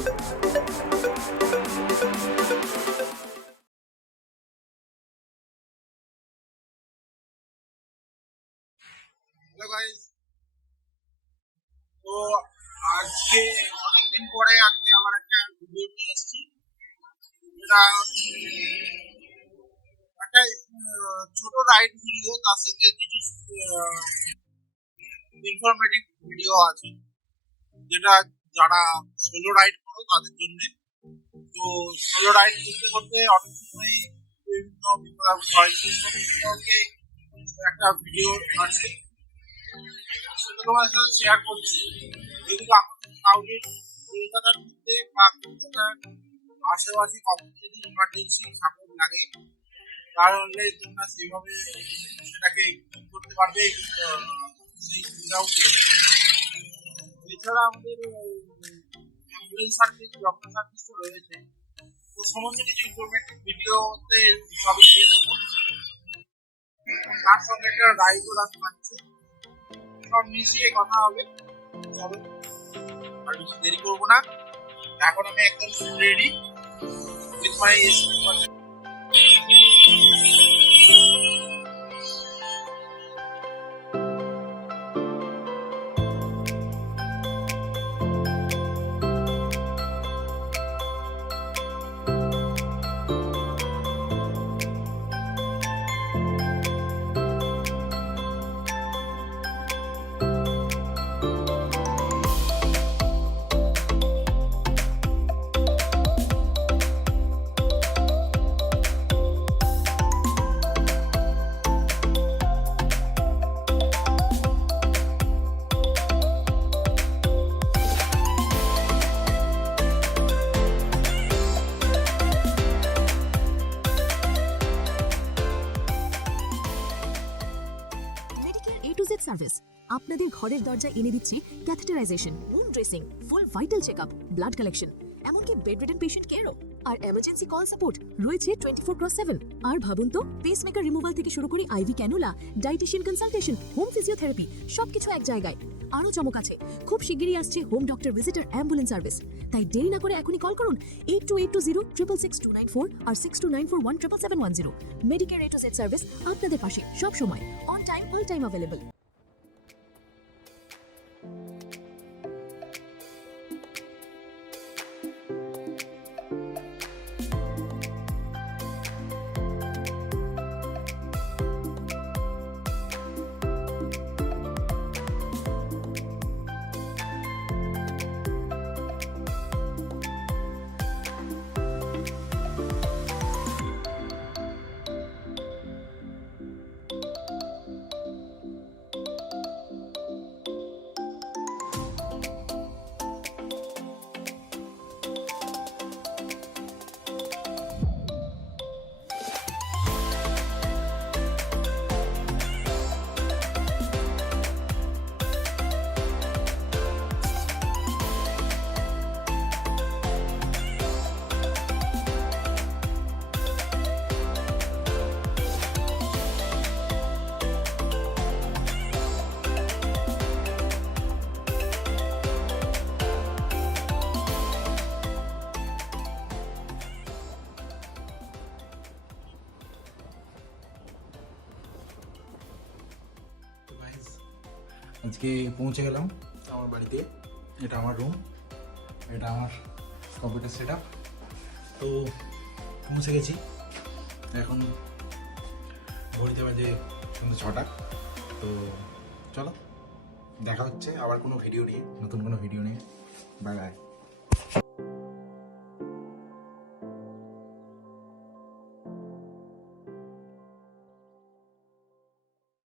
Hello guys, তো আজকে অনেকদিন পরে আজকে আবার একটা ভিডিও নিয়ে এসেছি। এটা একটা ছোট রাইড ভিডিও, তার সাথে কিছু ইনফরমেটিভ ভিডিও আছে, যেটা যারা সোলো রাইড করো তাদের জন্য। তো সোলো রাইড করতে করতে অনেক সময় বিভিন্ন বিপদ আপদ হয়, সেই সম্পর্কে একটা ভিডিও আছে, সেটা তোমার সাথে শেয়ার করছি। যদি কাউকে কলকাতার মধ্যে বা কলকাতার আশেপাশে কখনো যদি ইমার্জেন্সি সাপোর্ট লাগে, তাহলে তোমরা সেইভাবে সেটাকে করতে পারবে, সেই সুবিধাও পেয়ে যাবে। এছাড়া আমাদের অ্যাম্বুলেন্স সার্ভিস, ডক্টর সার্ভিস তো রয়েছে। তো সমস্ত কিছু ইনফরমেটিভ ভিডিওতে সবই দিয়ে দেবো, তার সঙ্গে একটা রাইডও রাখতে পারছি। সব মিশিয়ে কথা হবে। চলো, আর বেশি দেরি করবো না। এখন আমি একদম ready with my A to Z service আপনাদের ঘরের দরজায় এনে দিচ্ছে ক্যাথেটারাইজেশন, মুন ড্রেসিং, ফুল ভাইটাল চেকআপ, ব্লাড কালেকশন, এমনকি বেডরিডেন পেশেন্ট কেয়ারও। আর এমার্জেন্সি কল সাপোর্ট রয়েছে 24/7। আর ভাবুন তো, পেসমেকার রিমুভাল থেকে শুরু করে IV cannula, dietician consultation, home physiotherapy, সবকিছু এক জায়গায়। আরও চমক আছে, খুব শিগগিরই আসছে হোম ডক্টর ভিজিটার অ্যাম্বুলেন্স সার্ভিস। তাই দেরি না করে এখনই কল করুন 8282066294 আর 6294177710। Medicare A to Z service আপনাদের পাশে সব সময়, on time, all time available. আজকে পৌঁছে গেলাম আমার বাড়িতে। এটা আমার রুম, এটা আমার কম্পিউটার সেট আপ। তো পৌঁছে গেছি। এখন ঘড়িতে বাজে সন্ধ্যে 6টা। তো চলো, দেখা হচ্ছে আবার কোনো ভিডিও নিয়ে, নতুন কোনো ভিডিও নিয়ে। Bye bye.